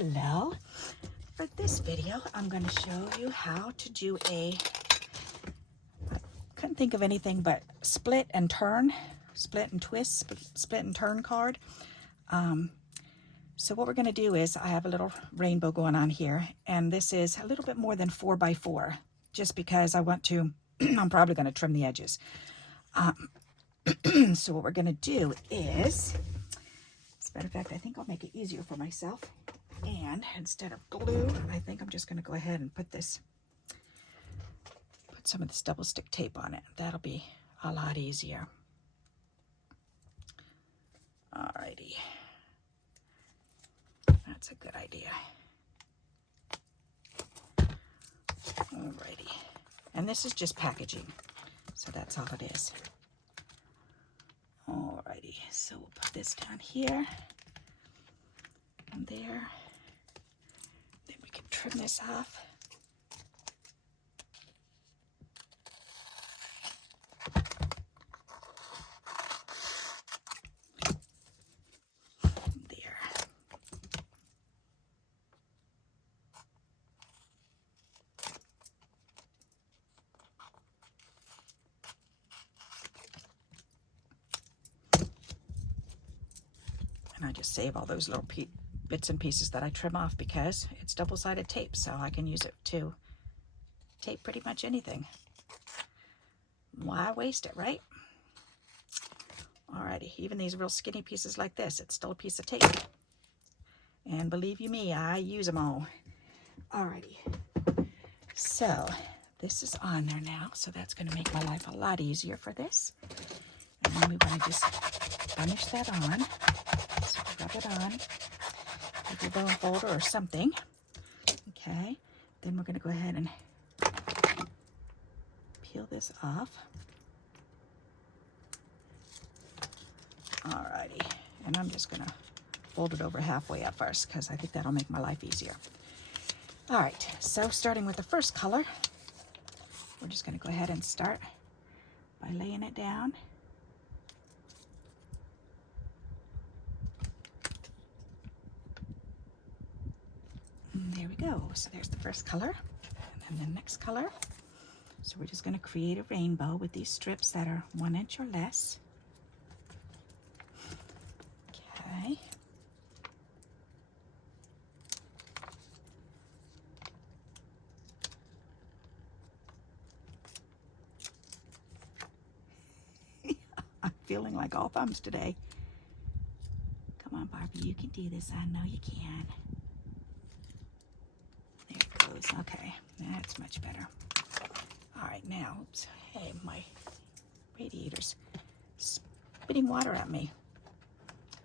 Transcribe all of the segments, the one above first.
Hello. For this video, I'm going to show you how to do I couldn't think of anything but split and turn, split and twist, split and turn card. So what we're going to do is, I have a little rainbow going on here, and this is a little bit more than 4 by 4, just because I want to, I'm probably going to trim the edges. So what we're going to do is, as a matter of fact, I think I'll make it easier for myself. And instead of glue, I think I'm just going to go ahead and put some of this double stick tape on it. That'll be a lot easier. Alrighty. That's a good idea. Alrighty. And this is just packaging. So that's all it is. Alrighty. So we'll put this down here. And there. Then we can trim this off. There. And I just save all those little bits and pieces that I trim off because it's double-sided tape, so I can use it to tape pretty much anything. Why waste it, right? Alrighty, even these real skinny pieces like this, it's still a piece of tape. And believe you me, I use them all. Alrighty, so this is on there now, so that's going to make my life a lot easier for this. And then we want to just finish that on. So rub it on. With your bone folder or something. Okay, then we're going to go ahead and peel this off. Alrighty, and I'm just going to fold it over halfway at first because I think that'll make my life easier. Alright, so starting with the first color, we're just going to go ahead and start by laying it down. There we go. So there's the first color, and then the next color. So we're just going to create a rainbow with these strips that are 1 inch or less. Okay. I'm feeling like all thumbs today. Come on, Barbie, you can do this. I know you can. Okay, that's much better. All right, now, oops, hey, my radiator's spitting water at me.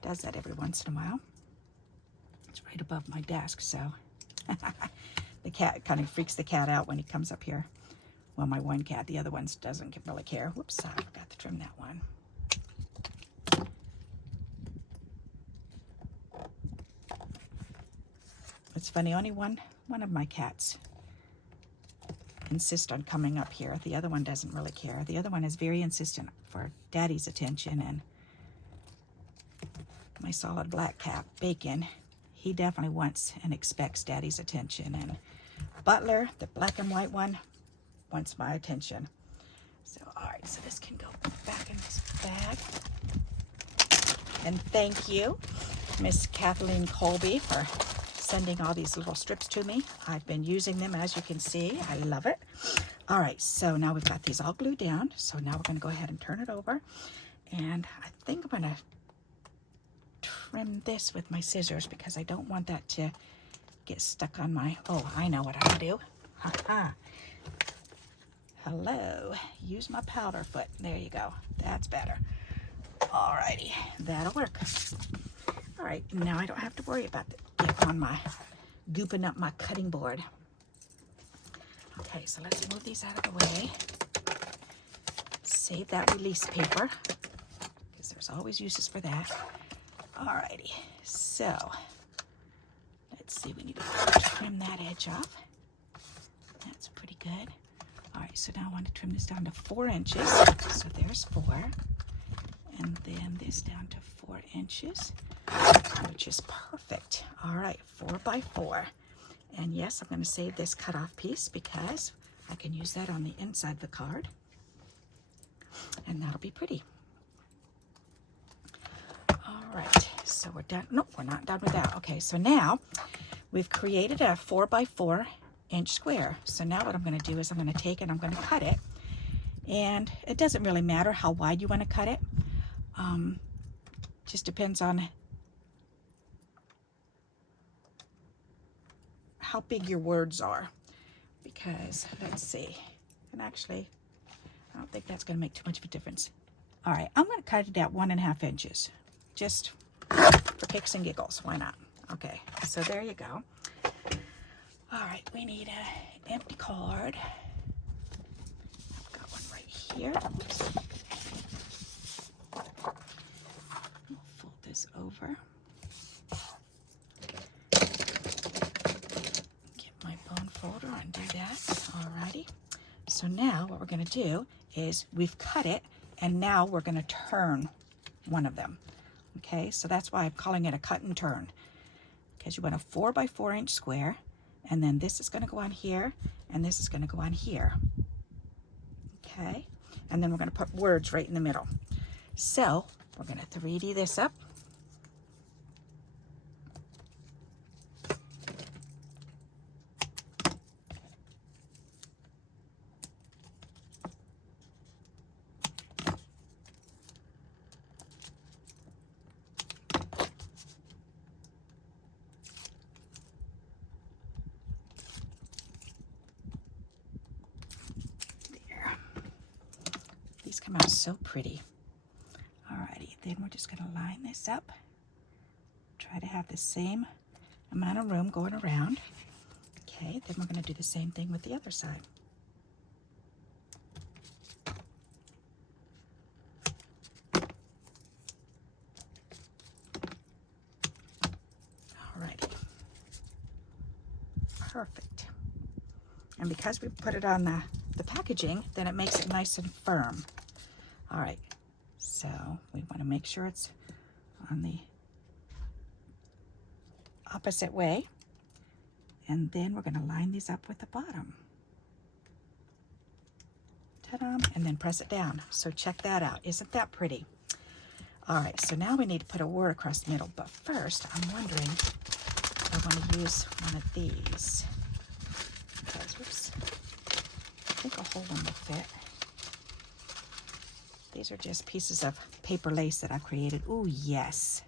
Does that every once in a while. It's right above my desk, so the cat kind of freaks the cat out when he comes up here. Well, my one cat, the other one doesn't really care. Whoops, I forgot to trim that one. It's funny, only one of my cats insists on coming up here. The other one doesn't really care. The other one is very insistent for daddy's attention, and my solid black cat, Bacon, he definitely wants and expects daddy's attention, and Butler, the black and white one, wants my attention. So, all right, so this can go back in this bag. And thank you, Miss Kathleen Colby, for sending all these little strips to me. I've been using them, as you can see. I love it. All right, so now we've got these all glued down. So now we're going to go ahead and turn it over. And I think I'm going to trim this with my scissors because I don't want that to get stuck on my... Oh, I know what I'll do. Ha-ha. Hello. Use my powder foot. There you go. That's better. All righty. That'll work. All right, now I don't have to worry about gooping up my cutting board. Okay, so let's move these out of the way. Save that release paper, because there's always uses for that. Alrighty, so let's see, we need to trim that edge off. That's pretty good. Alright, so now I want to trim this down to 4 inches. So there's 4. And then this down to 4 inches, which is perfect. All right, 4 by 4. And yes, I'm going to save this cutoff piece because I can use that on the inside of the card. And that'll be pretty. All right, so we're done. Nope, we're not done with that. Okay, so now we've created a 4 by 4 inch square. So now what I'm going to do is I'm going to take it, I'm going to cut it. And it doesn't really matter how wide you want to cut it. Just depends on how big your words are. Because, let's see, and actually, I don't think that's going to make too much of a difference. All right, I'm going to cut it at 1.5 inches, just for kicks and giggles. Why not? Okay, so there you go. All right, we need an empty card. I've got one right here. We'll fold this over. Get my bone folder and do that. Alrighty. So now what we're going to do is we've cut it, and now we're going to turn one of them. Okay, so that's why I'm calling it a cut and turn, because you want a 4 by 4 inch square, and then this is going to go on here, and this is going to go on here. Okay, and then we're going to put words right in the middle. So we're going to 3D this up. These come out so pretty. Alrighty, then we're just going to line this up. Try to have the same amount of room going around. Okay, then we're going to do the same thing with the other side. Alrighty. Perfect. And because we put it on the packaging, then it makes it nice and firm. All right, so we want to make sure it's on the opposite way. And then we're going to line these up with the bottom. Ta-da! And then press it down. So check that out. Isn't that pretty? All right, so now we need to put a word across the middle. But first, I'm wondering if I want to use one of these. Because, whoops, I think a whole one will fit. These are just pieces of paper lace that I've created. Oh, yes.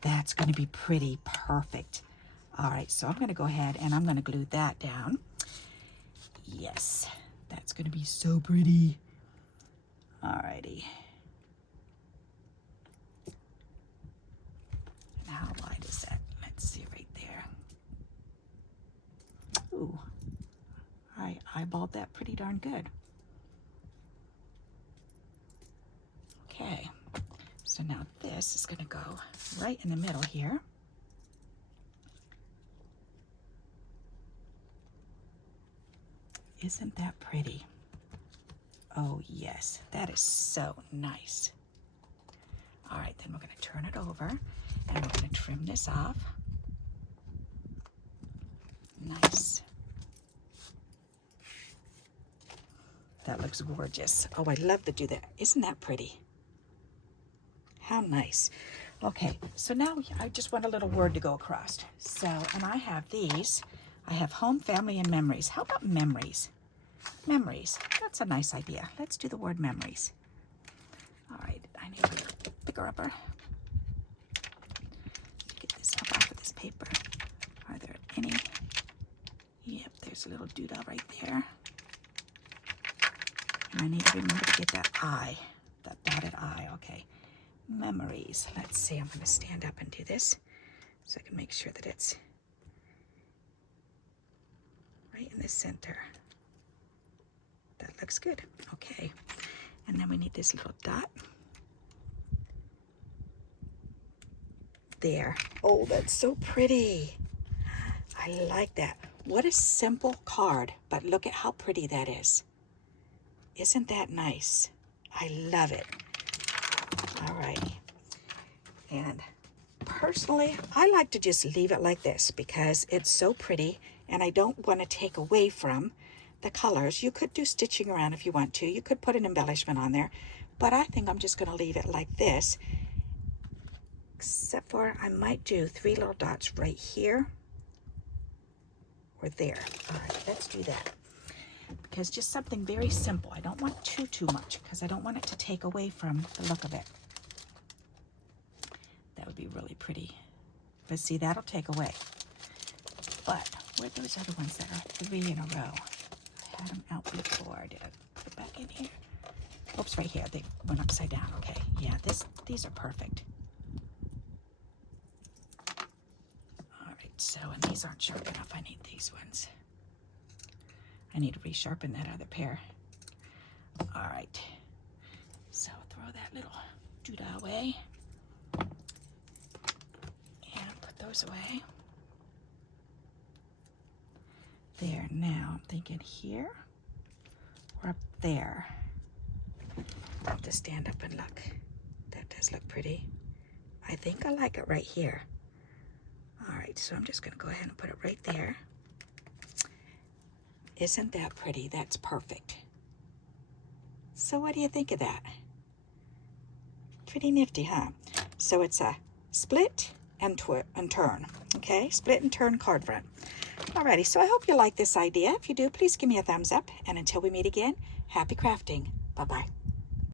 That's going to be pretty. Perfect. All right, so I'm going to go ahead and I'm going to glue that down. Yes, that's going to be so pretty. All righty. And how wide is that? Let's see right there. Ooh, I eyeballed that pretty darn good. Okay, so now this is going to go right in the middle here. Isn't that pretty? Oh yes, that is so nice. All right, then we're going to turn it over and we're going to trim this off. Nice. That looks gorgeous. Oh, I love to do that. Isn't that pretty? How nice. Okay, so now I just want a little word to go across. So, and I have these. I have home, family, and memories. How about memories? Memories. That's a nice idea. Let's do the word memories. All right, I need a bigger rubber. Get this up off of this paper. Are there any? Yep, there's a little doodah right there. And I need to remember to get that I, that dotted I. Okay. Memories. Let's see, I'm going to stand up and do this so I can make sure that it's right in the center. That looks good. Okay. And then we need this little dot. There. Oh, that's so pretty. I like that. What a simple card, but look at how pretty that is. Isn't that nice? I love it. Alrighty. And Personally, I like to just leave it like this because it's so pretty and I don't want to take away from the colors. You could do stitching around if you want to. You could put an embellishment on there, but I think I'm just going to leave it like this, except for I might do 3 little dots right here or there. All right, let's do that. Because just something very simple. I don't want too much because I don't want it to take away from the look of it. That would be really pretty. But see, that'll take away. But where are those other ones that are 3 in a row? I had them out before. Did I put it back in here? Oops, right here. They went upside down. Okay, yeah, these are perfect. All right, so, and these aren't sharp enough. I need these ones. I need to resharpen that other pair. All right, so throw that little doodah away. Those away. There, now I'm thinking here or up there. I'll have to stand up and look. That does look pretty. I think I like it right here. All right, so I'm just gonna go ahead and put it right there. Isn't that pretty? That's perfect. So what do you think of that? Pretty nifty, huh? So it's a split and turn, okay? Split and turn card front. Alrighty, so I hope you like this idea. If you do, please give me a thumbs up. And until we meet again, happy crafting. Bye-bye.